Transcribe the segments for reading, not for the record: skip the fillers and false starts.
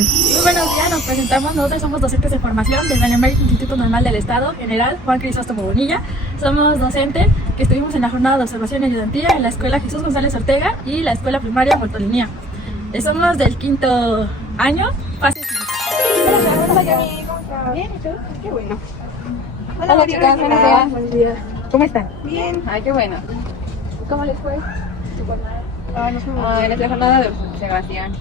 Muy buenos días, nos presentamos. Nosotros somos docentes de formación del Benemérito Instituto Normal del Estado, General Juan Crisóstomo Bonilla. Somos docentes que estuvimos en la jornada de observación y ayudantía en la Escuela Jesús González Ortega y la Escuela Primaria Motolinía. Somos del quinto año, fase 5. Hola, Yami, ¿cómo estás? Bien, ¿y tú? Qué bueno. Hola chicas, buenos días. Buenos días. ¿Cómo están? Bien. Ay, qué bueno. ¿Cómo les fue su jornada? Nos fuimos En bien. nuestra jornada de Sebastián.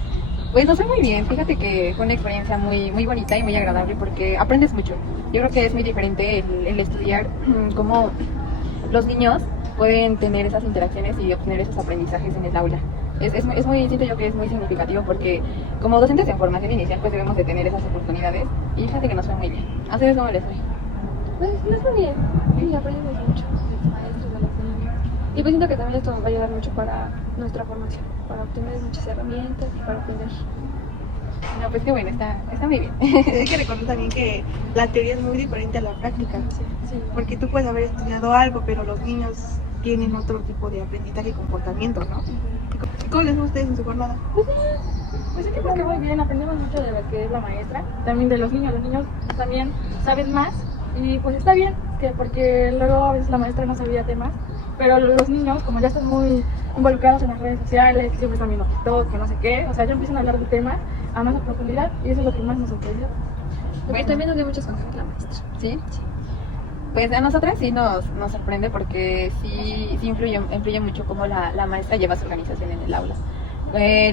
Pues nos fue muy bien, fíjate que fue una experiencia muy bonita y muy agradable porque aprendes mucho. Yo creo que es muy diferente el estudiar cómo los niños pueden tener esas interacciones y obtener esos aprendizajes en el aula. Siento yo que es muy significativo porque como docentes en formación inicial pues debemos de tener esas oportunidades y fíjate que nos fue muy bien. ¿A ustedes cómo les fue? Pues nos fue bien, y aprendimos mucho de los maestros, de los niños. Y pues siento que también esto nos va a ayudar mucho para nuestra formación, para obtener muchas herramientas y para aprender. No, pues qué bueno, está muy bien. Hay que recordar también que la teoría es muy diferente a la práctica. Sí. Porque tú puedes haber estudiado algo, pero los niños tienen otro tipo de aprendizaje y comportamiento, ¿no? ¿Y cómo les fue a ustedes en su jornada? Pues sí, porque muy bien, aprendemos mucho de lo que es la maestra, también de los niños también saben más y pues está bien, porque luego a veces la maestra no sabía temas, pero los niños como ya están muy involucrados en las redes sociales, que siempre están viendo TikTok, que no sé qué, o sea, ya empiezan a hablar de temas a más a profundidad y eso es lo que más nos sorprendió. Porque también nos dio muchos consejos la maestra. ¿Sí? Pues a nosotras sí nos sorprende porque sí influye mucho cómo la maestra lleva su organización en el aula.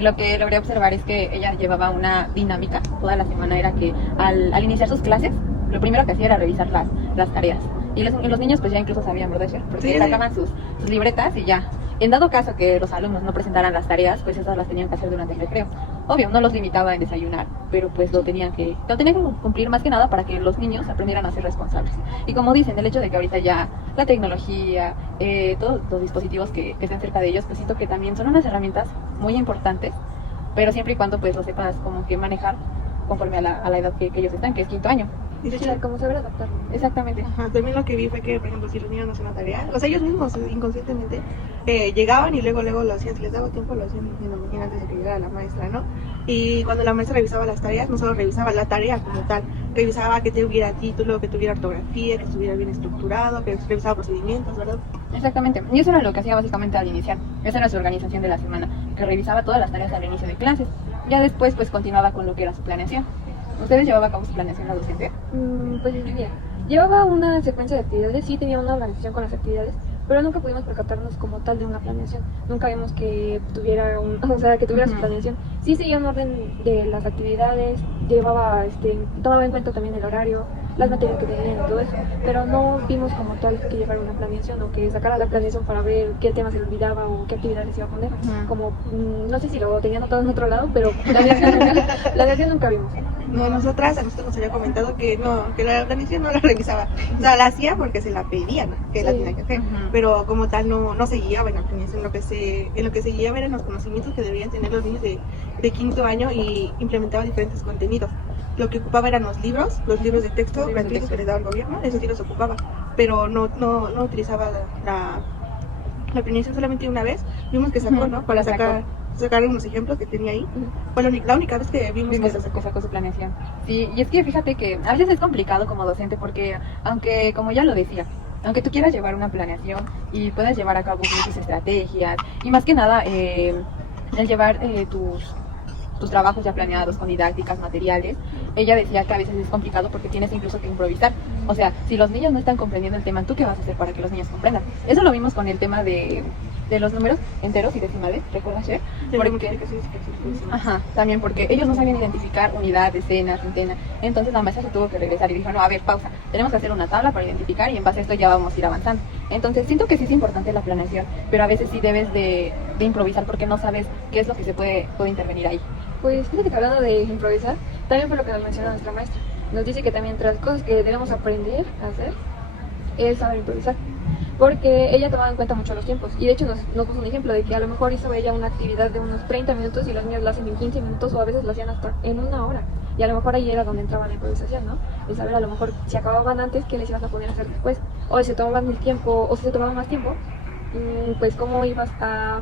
Lo que logré observar es que ella llevaba una dinámica toda la semana, era que al iniciar sus clases, lo primero que hacía era revisar las tareas. Y los niños pues ya incluso sabían, ¿verdad, Cher? Porque Sí. sacaban sus libretas y ya. En dado caso que los alumnos no presentaran las tareas, pues esas las tenían que hacer durante el recreo. Obvio, no los limitaba en desayunar, pero pues lo tenían que cumplir más que nada para que los niños aprendieran a ser responsables. Y como dicen, el hecho de que ahorita ya la tecnología, todos los dispositivos que estén cerca de ellos, pues siento que también son unas herramientas muy importantes, pero siempre y cuando pues lo sepas como que manejar conforme a la edad que ellos están, que es quinto año. Y de Sí, hecho, como saber adaptarlo. Exactamente. ajá, también lo que vi fue que, por ejemplo, si los niños no hacían una tarea, o sea, ellos mismos inconscientemente llegaban y luego lo hacían, si les daba tiempo, lo hacían en la mañana antes de que llegara la maestra, ¿no? Y cuando la maestra revisaba las tareas, no solo revisaba la tarea como tal, revisaba que tuviera título, que tuviera ortografía, que estuviera bien estructurado, que revisaba procedimientos, ¿verdad? Exactamente. Y eso era lo que hacía básicamente al iniciar. Esa era su organización de la semana, que revisaba todas las tareas al inicio de clases. Ya después pues continuaba con lo que era su planeación. ¿Ustedes llevaban a cabo su planeación la docente? Pues mira, llevaba una secuencia de actividades, sí tenía una organización con las actividades, pero nunca pudimos percatarnos como tal de una planeación. Nunca vimos que tuviera que tuviera su planeación. Sí seguía un orden de las actividades, tomaba en cuenta también el horario, las materias que tenían y todo eso, pero no vimos como tal que llevara una planeación o que sacara la planeación para ver qué temas se le olvidaba o qué actividades iba a poner. Como, no sé si lo tenía anotado en otro lado, pero planeación nunca vimos. No, a nosotros nos había comentado que no, que la organización no la revisaba. O sea, la hacía porque se la pedían, que la Sí. tenía que hacer. Ujú. Pero como tal no se guiaba en la planeación. En lo que se guiaba eran los conocimientos que deberían tener los niños de quinto año y implementaba diferentes contenidos. Lo que ocupaba eran los libros de texto Los libros de gratuitos texto. que les daba el gobierno, esos sí los ocupaba. Pero no utilizaba la planeación solamente una vez. Vimos que sacó, Ujú, ¿no? Para la sacó. sacar unos ejemplos que tenía ahí. Fue la única vez que vimos que se sacó. Que sacó su planeación. Sí, y es que fíjate que a veces es complicado como docente porque, aunque como ya lo decía, aunque tú quieras llevar una planeación y puedas llevar a cabo muchas estrategias y más que nada el llevar tus trabajos ya planeados con didácticas, materiales, ella decía que a veces es complicado porque tienes incluso que improvisar. O sea, si los niños no están comprendiendo el tema, ¿tú qué vas a hacer para que los niños comprendan? Eso lo vimos con el tema de los números enteros y decimales, ¿recuerdas, Cher? Porque ajá, también porque ellos no sabían identificar unidad, decena, centena. Entonces la maestra se tuvo que regresar y dijo, no, a ver, pausa, tenemos que hacer una tabla para identificar y en base a esto ya vamos a ir avanzando. Entonces siento que sí es importante la planeación, pero a veces sí debes de improvisar porque no sabes qué es lo que se puede intervenir ahí. Pues fíjate que hablando de improvisar, también fue lo que nos mencionó nuestra maestra. Nos dice que también entre las cosas que debemos aprender a hacer es saber improvisar. Porque ella tomaba en cuenta mucho los tiempos. Y de hecho nos puso un ejemplo de que a lo mejor hizo ella una actividad de unos 30 minutos y los niños la hacen en 15 minutos o a veces la hacían hasta en una hora. Y a lo mejor ahí era donde entraba la improvisación, ¿no? El saber a lo mejor si acababan antes, qué les ibas a poner a hacer después. O si se tomaban el tiempo, o si se tomaban más tiempo, pues cómo ibas a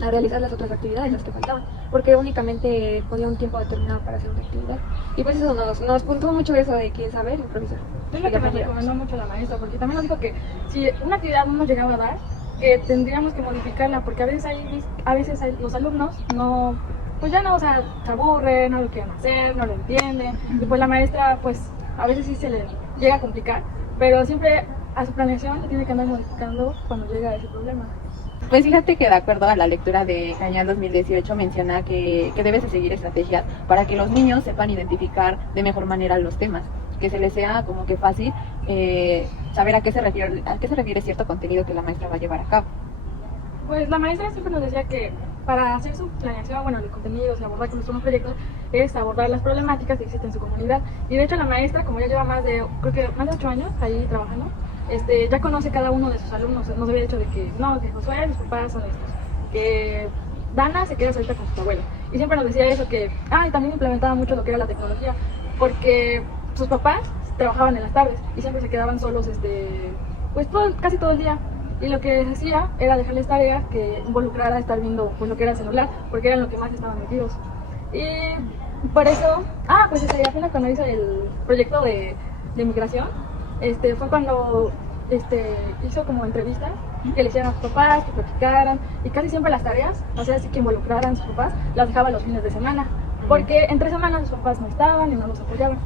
realizar las otras actividades, las que faltaban. porque únicamente podía un tiempo determinado para hacer una actividad. Y pues eso nos puntó mucho eso de que saber improvisar. Es lo que nos recomendó mucho la maestra, porque también nos dijo que si una actividad no nos llegaba a dar, que tendríamos que modificarla, porque a veces los alumnos no, pues ya no, o sea, se aburren, no lo quieren hacer, no lo entienden, y pues la maestra, pues a veces sí se le llega a complicar, pero siempre a su planeación le tiene que andar modificando cuando llega ese problema. Pues fíjate que de acuerdo a la lectura de Cañal 2018 menciona que debes de seguir estrategias para que los niños sepan identificar de mejor manera los temas, que se les sea como que fácil saber a qué se refiere cierto contenido que la maestra va a llevar a cabo. Pues la maestra siempre nos decía que para hacer su planeación, bueno, de contenidos y abordar con nuestros proyectos, es abordar las problemáticas que existen en su comunidad. Y de hecho la maestra, como ya lleva creo que más de 8 años ahí trabajando, ya conoce cada uno de sus alumnos. Nos había dicho de que no, que Josué, mis papás son estos, que Dana se queda solita con su abuela. Y siempre nos decía eso, que y también implementaba mucho lo que era la tecnología, porque sus papás trabajaban en las tardes y siempre se quedaban solos pues casi todo el día. Y lo que hacía era dejarles tareas que involucrara estar viendo pues lo que era el celular, porque eran lo que más estaban metidos. Y por eso, pues apenas cuando hice el proyecto de migración, fue cuando hizo como entrevistas que le hicieran a sus papás, que platicaran, y casi siempre las tareas, o sea, así que involucraran a sus papás, las dejaba los fines de semana, porque entre semanas sus papás no estaban y no los apoyaban.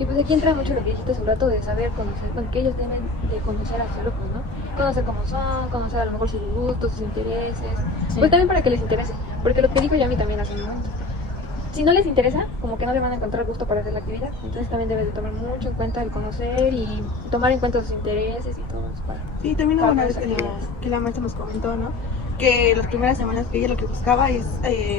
Y pues aquí entra mucho lo que dijiste hace un rato de saber conocer, bueno, que ellos deben de conocer a sus alumnos, ¿no? Conocer cómo son, conocer a lo mejor sus gustos, sus intereses, pues también para que les interese, porque lo que dijo Yami también hace un momento. Si no les interesa, como que no le van a encontrar gusto para hacer la actividad, entonces también debes de tomar mucho en cuenta el conocer y tomar en cuenta sus intereses y todo eso para... Sí, también hubo una vez que la maestra nos comentó, ¿no? Que las primeras semanas que ella lo que buscaba es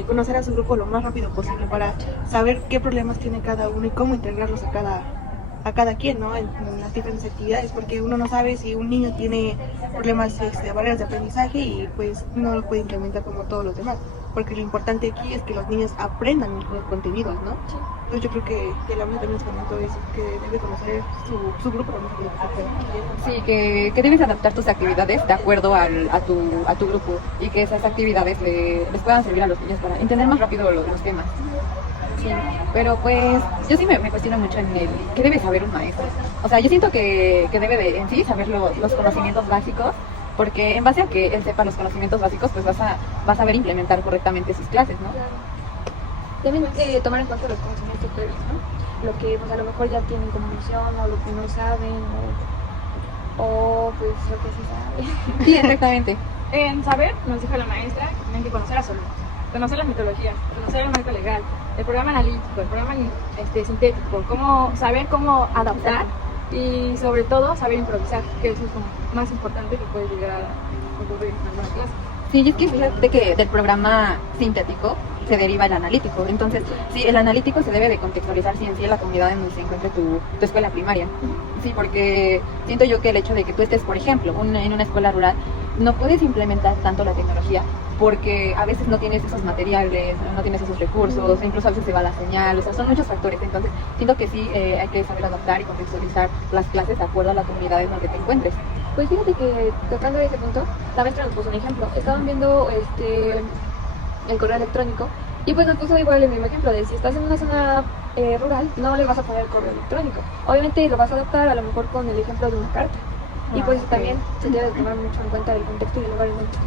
conocer a su grupo lo más rápido posible para saber qué problemas tiene cada uno y cómo integrarlos a cada quien, ¿no? En las diferentes actividades, porque uno no sabe si un niño tiene problemas, barreras de aprendizaje y pues no lo puede implementar como todos los demás, porque lo importante aquí es que los niños aprendan los contenidos, ¿no? Sí. Entonces yo creo que la maestra nos comentó eso, que debe conocer su grupo lo más rápido posible. Sí, que debes adaptar tus actividades de acuerdo a tu grupo y que esas actividades les puedan servir a los niños para entender más rápido los temas. Sí, pero pues yo sí me cuestiono mucho en qué debe saber un maestro. O sea, yo siento que debe de en sí saber los conocimientos básicos, porque en base a que él sepa los conocimientos básicos, pues vas a saber implementar correctamente sus clases, ¿no? Claro. También tomar en cuenta los conocimientos previos, ¿no? Lo que pues a lo mejor ya tienen como noción o lo que no saben o pues lo que sí saben. Sí, exactamente. En saber, nos dijo la maestra, que tienen que conocer a su alumno, conocer las metodologías, conocer el marco legal, el programa analítico, el programa sintético, saber cómo adaptar y sobre todo saber improvisar, que eso es lo más importante que puede llegar a ocurrir en alguna clase. Sí, y es que fíjate que del programa sintético se deriva el analítico. Entonces, sí, el analítico se debe de contextualizar sí en sí en la comunidad en donde se encuentre tu escuela primaria. Sí, porque siento yo que el hecho de que tú estés, por ejemplo, en una escuela rural, no puedes implementar tanto la tecnología porque a veces no tienes esos materiales, no tienes esos recursos, incluso a veces se va la señal, o sea, son muchos factores. Entonces, siento que sí hay que saber adaptar y contextualizar las clases de acuerdo a la comunidad en donde te encuentres. Pues fíjate que tocando ese punto, la maestra nos puso un ejemplo. Estaban viendo el correo electrónico y pues nos puso igual el mismo ejemplo de si estás en una zona rural, no le vas a poner correo electrónico. Obviamente lo vas a adaptar a lo mejor con el ejemplo de una carta. Y pues también se debe tomar mucho en cuenta el contexto y el lugar en donde estás.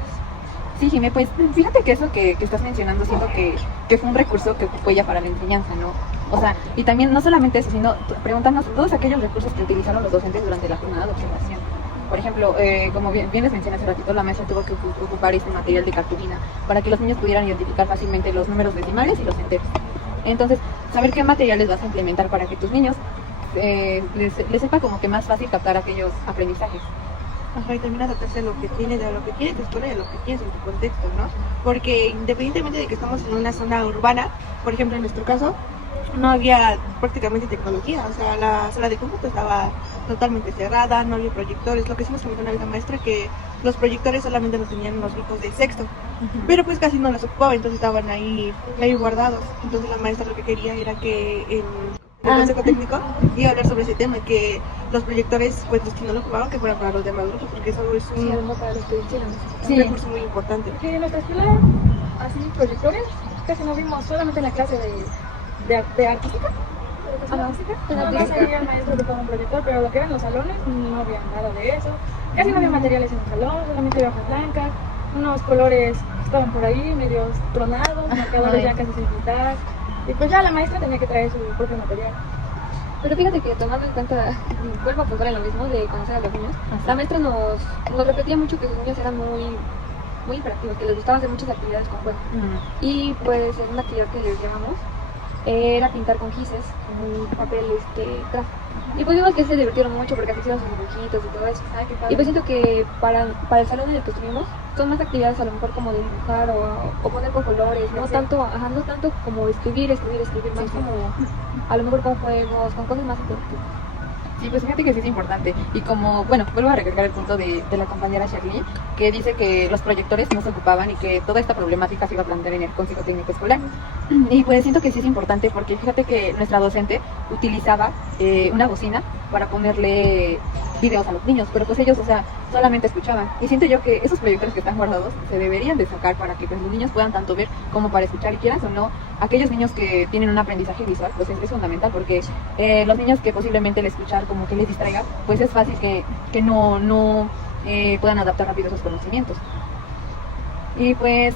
Sí, Jimé, pues fíjate que eso que estás mencionando siento que fue un recurso que ocupó ella para la enseñanza, ¿no? O sea, y también no solamente eso, sino preguntarnos todos aquellos recursos que utilizaron los docentes durante la jornada de observación. Por ejemplo, como bien les mencioné hace ratito, la maestra tuvo que ocupar este material de cartulina para que los niños pudieran identificar fácilmente los números decimales y los enteros. Entonces, saber qué materiales vas a implementar para que tus niños les sepa como que más fácil captar aquellos aprendizajes. Ajá, y también adaptarse a lo que tiene tu escuela y a lo que tienes en tu contexto, ¿no? Porque independientemente de que estamos en una zona urbana, por ejemplo en nuestro caso, no había prácticamente tecnología, o sea, la sala de cómputo estaba totalmente cerrada, no había proyectores. Lo que sí nos comentó una vez la maestra, que los proyectores solamente los tenían los grupos de sexto, pero pues casi no los ocupaba, entonces estaban ahí guardados. Entonces la maestra lo que quería era que en el consejo técnico iba a hablar sobre ese tema, que los proyectores, pues los que no lo ocupaban, que fueran para los demás grupos, porque eso es un para los que hicieron. recurso muy importante. Que en nuestra escuela, así, proyectores, casi no vimos, solamente en la clase de artística. Ajá. Nada más ahí el maestro ocupaba un proyector, pero lo que eran los salones no había nada de eso. Casi no había materiales en el salón, solamente había hojas blancas, unos colores que estaban por ahí, medios tronados, marcadores ya casi sin pintar. Y pues ya la maestra tenía que traer su propio material. Pero fíjate que tomando en cuenta, vuelvo a apuntar en lo mismo de conocer a los niños, la maestra nos repetía mucho que sus niños eran muy hiperactivos, que les gustaba hacer muchas actividades con juego. Y pues en una actividad que les llevamos era pintar con gises, con papel craft. Y pues vimos que se divirtieron mucho porque así hicieron sus dibujitos y todo eso. Ay, qué Y pues siento que para el salón en el que estuvimos son más actividades a lo mejor como dibujar o poner con colores, no tanto como escribir, más como a lo mejor con juegos, con cosas más interactivas. Sí, pues fíjate que sí es importante. Y como, bueno, vuelvo a recalcar el punto de la compañera Shirley, que dice que los proyectores no se ocupaban y que toda esta problemática se iba a plantear en el Consejo Técnico Escolar. Y pues siento que sí es importante porque fíjate que nuestra docente utilizaba una bocina para ponerle videos a los niños, pero pues ellos, o sea, solamente escuchaban. Y siento yo que esos proyectores que están guardados se deberían de sacar para que pues, los niños puedan tanto ver como para escuchar, y quieras o no, aquellos niños que tienen un aprendizaje visual, pues es fundamental, porque los niños que posiblemente el escuchar como que les distraiga, pues es fácil que no puedan adaptar rápido esos conocimientos. Y pues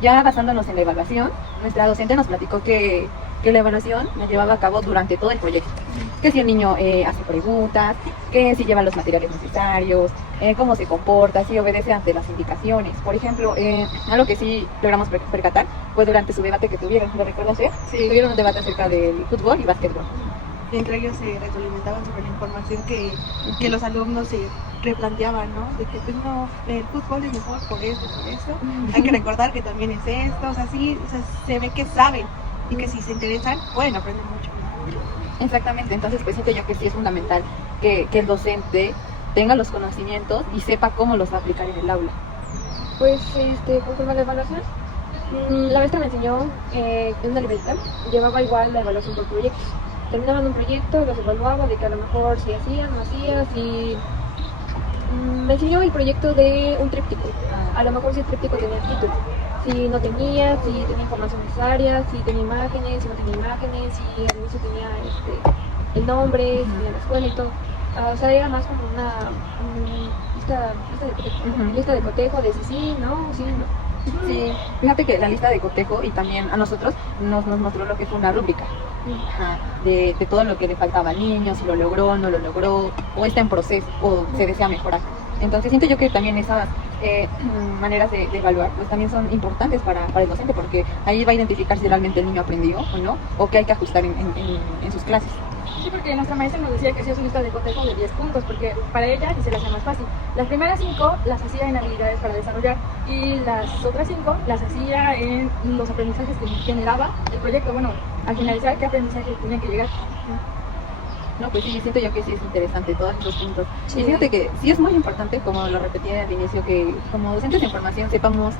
ya basándonos en la evaluación, nuestra docente nos platicó que la evaluación la llevaba a cabo durante todo el proyecto. Que si el niño hace preguntas, que si lleva los materiales necesarios, cómo se comporta, si obedece ante las indicaciones. Por ejemplo, algo que sí logramos percatar fue durante su debate que tuvieron. ¿Lo recuerdas? Sí. Tuvieron un debate acerca del fútbol y básquetbol. Entre ellos se retroalimentaban sobre la información que los alumnos se replanteaban, ¿no? De que pues no, el fútbol es mejor por esto, por eso. Hay que recordar que también es esto, o sea, sí, o sea, se ve que saben y que si se interesan pueden aprender mucho. Exactamente, entonces pues siento yo que sí es fundamental que el docente tenga los conocimientos y sepa cómo los va a aplicar en el aula. Pues conforme a la evaluación, la maestra me enseñó en una libreta, llevaba igual la evaluación por proyectos. Terminaban un proyecto, los evaluaba de que a lo mejor si hacían, no hacían, si me enseñó el proyecto de un tríptico. A lo mejor si el tríptico tenía título, si no tenía, si tenía información necesaria, si tenía imágenes, si no tenía imágenes, si al inicio tenía el nombre, si tenía la escuela y todo. O sea, era más como una lista de cotejo de si sí, no, sí, no. Sí, fíjate que la lista de cotejo y también a nosotros nos mostró lo que fue una rúbrica. De todo lo que le faltaba al niño, si lo logró, no lo logró, o está en proceso, o se desea mejorar. Entonces siento yo que también esas maneras de evaluar pues también son importantes para el docente, porque ahí va a identificar si realmente el niño aprendió o no, o qué hay que ajustar en sus clases. Sí, porque nuestra maestra nos decía que hacía su lista de cotejo de 10 puntos, porque para ella se le hacía más fácil. Las primeras 5 las hacía en habilidades para desarrollar y las otras 5 las hacía en los aprendizajes que generaba el proyecto. Bueno, al finalizar, ¿qué aprendizaje tenía que llegar? No, pues sí, siento yo que sí es interesante todos esos puntos. Sí. Y fíjate que sí es muy importante, como lo repetí al inicio, que como docentes de información sepamos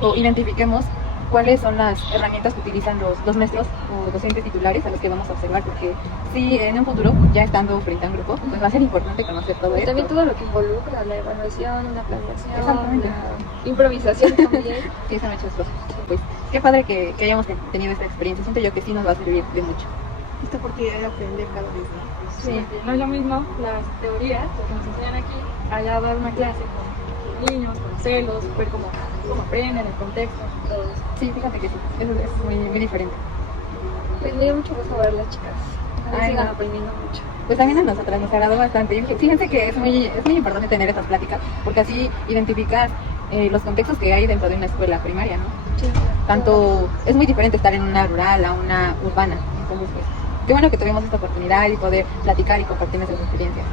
o identifiquemos cuáles son las herramientas que utilizan los maestros o docentes titulares a los que vamos a observar, porque sí, en un futuro, ya estando frente a un grupo, pues va a ser importante conocer todo esto. También todo lo que involucra la evaluación, la planeación, Exactamente. la improvisación también. Sí, son muchas cosas. Pues qué padre que hayamos tenido esta experiencia. Siento yo que sí nos va a servir de mucho. Esta oportunidad de aprender cada vez más. Sí, no es lo mismo las teorías, lo que nos enseñan aquí, allá dar una clase con niños, conocerlos, ver cómo aprenden, el contexto, todo eso. Sí, fíjate que sí, eso es muy, muy diferente. Pues me dio mucho gusto verlas, chicas. Ay, Sigan no. aprendiendo mucho. Pues también a nosotras nos agradó bastante. Fíjense que es muy importante tener estas pláticas, porque así identificas los contextos que hay dentro de una escuela primaria, ¿no? Sí. Tanto, es muy diferente estar en una rural a una urbana. Entonces, pues, qué bueno que tuvimos esta oportunidad y poder platicar y compartir nuestras experiencias.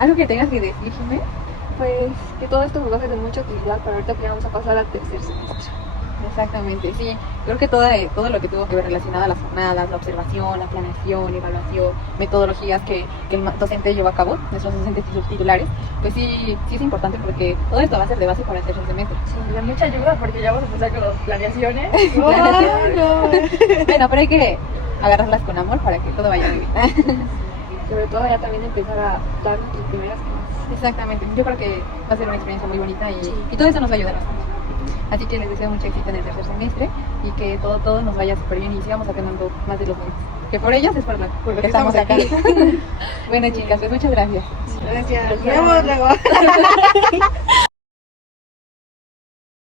¿Algo que tengas que decir, Jimé? Pues que todo esto nos va a ser de mucha utilidad para ahorita que vamos a pasar al tercer semestre. Exactamente, sí. Creo que todo lo que tuvo que ver relacionado a las jornadas, la observación, la planeación, evaluación, metodologías que el docente llevó a cabo, nuestros docentes titulares, pues sí es importante, porque todo esto va a ser de base para el tercer semestre. Sí, de mucha ayuda porque ya vamos a empezar con las planeaciones. Bueno, pero hay que agarrarlas con amor para que todo vaya muy bien. Sobre todo ya también empezar a dar nuestras primeras clases. Exactamente, yo creo que va a ser una experiencia muy bonita y todo eso nos va a ayudar bastante. Así que les deseo mucho éxito en el tercer semestre y que todo nos vaya súper bien y sigamos aprendiendo más de los niños. Que por ellos es por lo que estamos acá. Bueno, chicas, pues muchas gracias. Gracias. Nos vemos luego.